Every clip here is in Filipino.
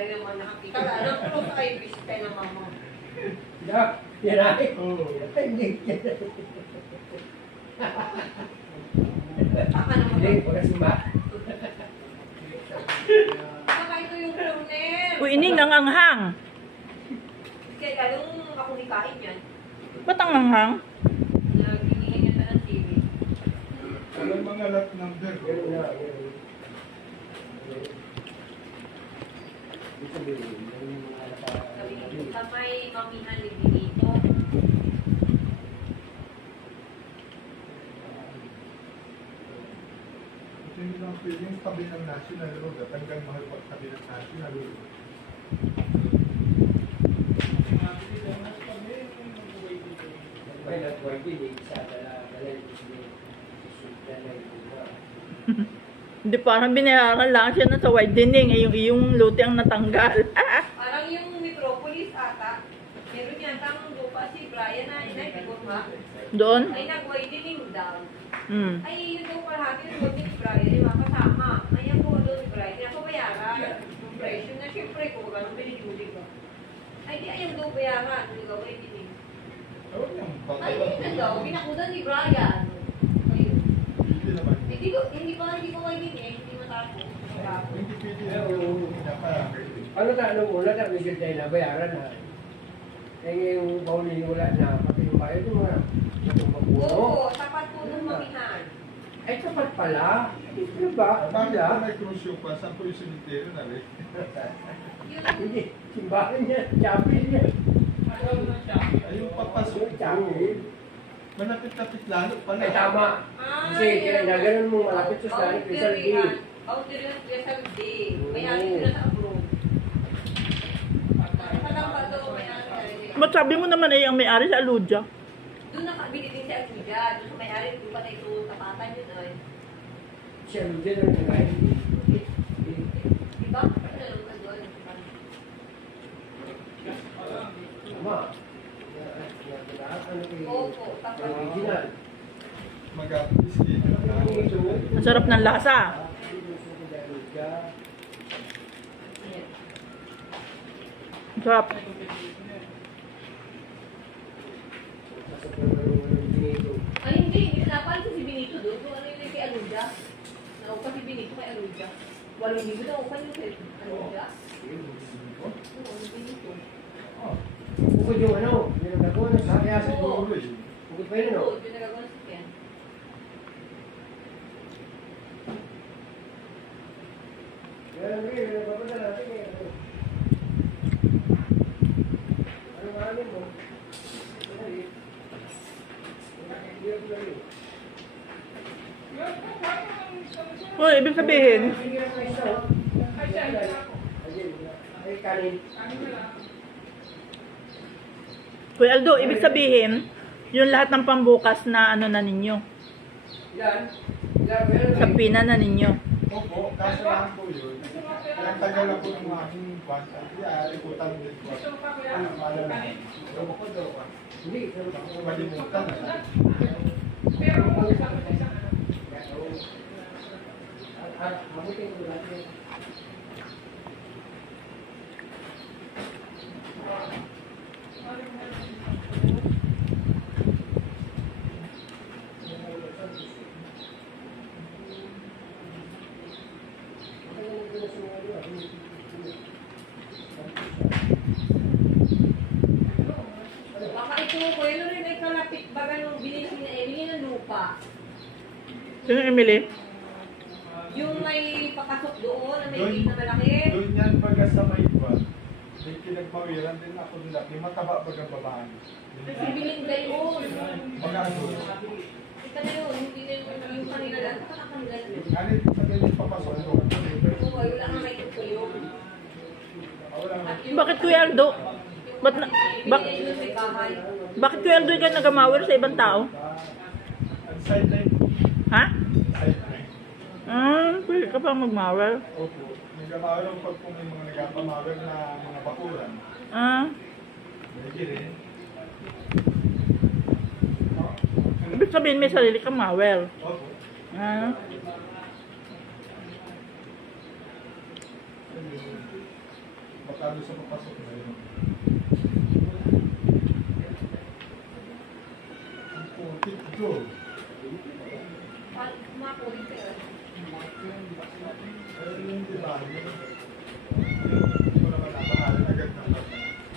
rin naman nakakita. Alam ko sa ibis tayo na mama. Yan ay. Hindi. Baka naman. Hindi, wala sumba. Baka ito yung Colonel. Uy, ining nanganghang. Kaya anong ako nikain yan? Ba't ang hanghang? Nagigingin niya ng TV. Walang mga lot number. Ganun na. Ibig sabihin, yung mga Sabi niyo, kamay mamihan ni Benito. Ito yung lang feeling tabi ng National Road at hanggang mahal pa tabi ng National Road. may network din, isa dala Hindi, parang binayaran lang siya na sa widening. Yung lote ang natanggal. Parang yung Metropolis ata. Meron yata ang lupa si Brian na inaipikot ba? Doon? Ay nag-widening daw. Hmm. Ay yun daw palagi yung lote ni Brian. Yung mga kasama. Ay ang po doon ni Brian. Kaya ako bayaran. Yung presyo na siyempre kung gano'ng pinijuli ko. Ay di ayaw daw bayaran. Hindi daw widening. Ewan yung Ay hindi na daw. Binakudan ni Brian. Ayun. Hindi naman. Hindi ko widening eh. Hindi matapos. Hindi pwede na yung pinapalagay. Ano na, ano muna, nag-visit tayo na bayaran na. Eh, yung Pauline wala na, pati yung bayan yung mga mapuno. Oo, tapat po ng mamihan. Ay, tapat pala. Ano ba? Bakit Wala. pa may cruise yung pa? Saan po yung cemetery na rin? Yun. Hindi, simbahan niya, chapel niya. Ay, yung papasok Yung chapel. Malapit-lapit lalo pala. Ay, tama. Kasi kinaganon mo malapit sa Islamic Rizal D. Boundary ng Rizal D. May-ari ko na sa abroad. Salang ba daw may-ari? Ba't sabi mo naman ay ang may-ari sa Aludia? Doon nakabili din si Aludia. Doon sa may-ari, doon pa tayo tapatan yun ay. Siya, hindi na nagkain. Diba? Ano ka doon? Tama. Opo, tapat. Original. Mag-apiski. Ang sarap ng lasa. Ang sarap. Ay, hindi. Napalitan si Benito doon. Kung ano yun kay Aludia. Naupa si Benito kay Aludia. 8,000 naupa yun kay Aludia. Oo, Benito. Bukod yung ano, yung nagawa na sa kaya sa Oo, dulo. eh. Bukod pa yun, no? Oo, yun nagagawa sa Ken. Yan, yan, nagpapunta natin eh. Ano nga amin mo? Uy, ibig sabihin, Ay, kanin. Kuya Aldo, ibig sabihin, yung lahat ng pambukas na ano na ninyo. Yan. Yan, meron. Sa pina na ninyo. Opo, kaso lang po yun. Kaya tagal ako ng aking buwan. Kaya ikutan din ko. Ano, maalala. Ewan ko daw. Hindi. Malimutan na. Mabuting ko natin. Baka ito, kuya, ano rin ay kalapit baga nung binili na Emily ng lupa. Sino Emily? Yung may pakasok doon na may Doon- gate na malaki. Doon yan baga sa may buwan. May pinagpawiran din ako nila. May mataba baga babaan. Bibiling gayon. Mga ano. Ito na yun, hindi na yung kanila lang. Saka kanila lang. Ganit, sabi niyo papasok doon. Oo, wala nga may ito yun. Wala nga. At yung- Bakit Kuya Aldo? Ba't na, bak, Binili yun may bahay. bakit Kuya Aldo ka nagamawer sa ibang tao? Ang sideline. Ha? Sideline. Pwede ka pa magmawer. Opo. Nagkamaroon pag kung may mga nagkapamagal na mga bakuran. Pwede rin. Ibig sabihin may sarili kang mawer. Opo. Baka doon sa papasok na yun. Ang putik ito. Makulit ka. Pero yung diba, hindi mo naman napahalin agad na.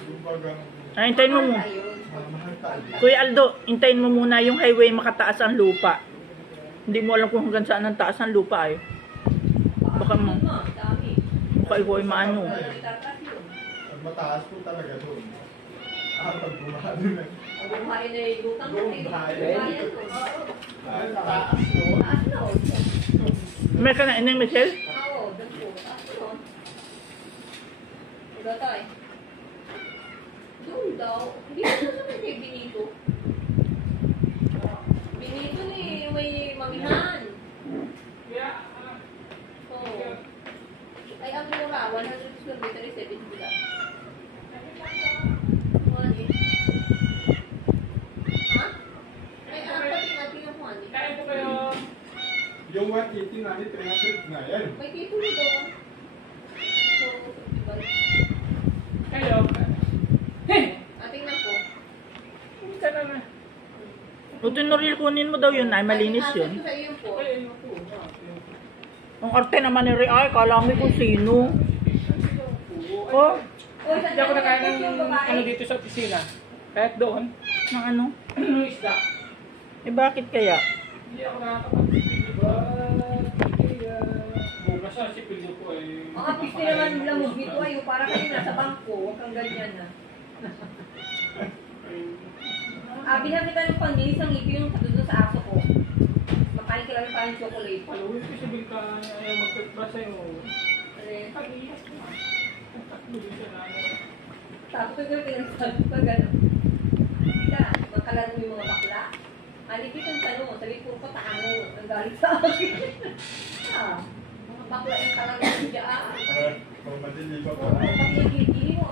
Yung bagang Ay, hintayin mo mo. mahal tayo. Kuya Aldo, hintayin mo muna yung highway makataas ang lupa. Hindi mo alam kung hanggang saan ang taas ang lupa ay. Baka mo. Dami. Baka ikaw ay maano. Pag mataas po talaga doon. Pag bumahalo na. Ang buhay na yung lutang na Doon bahay. Ang taas doon. Taas na o. May ka na ineng Michelle? Oo, doon po. Taas na o. Ito tayo. Doon daw. Hindi ko nasabi kay Benito. Benito ni may mamihan. Oo. Ay, ang mura. 100 square meter is 70 lang. Money. Ha? Ay, pati yung money. Yung 180 namin, 300 na yan. May titulo doon. So, diba? Tingnan ko. O tinuril kunin mo daw yun ay malinis yun. Sa iyo po. Ang arte naman ni Ray, ay kala mo kung sino. Oh, Hindi ako nakain ng ano dito sa opisina. Kahit doon, ng ano? ng isda. Eh bakit kaya? Hindi ako nakakapag-sipil, diba? Kaya, bukas sa sipil ko eh. Mga 50 naman lamog dito ay para kayo nasa bangko. Huwag kang ganyan na. Bilhan kita ng pandinis ng ipi yung katuto sa aso ko. Makain ka lang parang chocolate. Paluhin ko sabil ka ayaw mag-toothbrush sa'yo. Pag-iyak na. Tatlo din siya na ano. Tapos ko yung pinagsabi ko gano'n. Kita, magkalaro mo yung mga bakla. Alipit ang tanong, sabi ko pa taano, ang galit sa akin. Mga bakla yung kalaro mo dyan. Kung madili pa pa. Pag-iyak-iyak mo,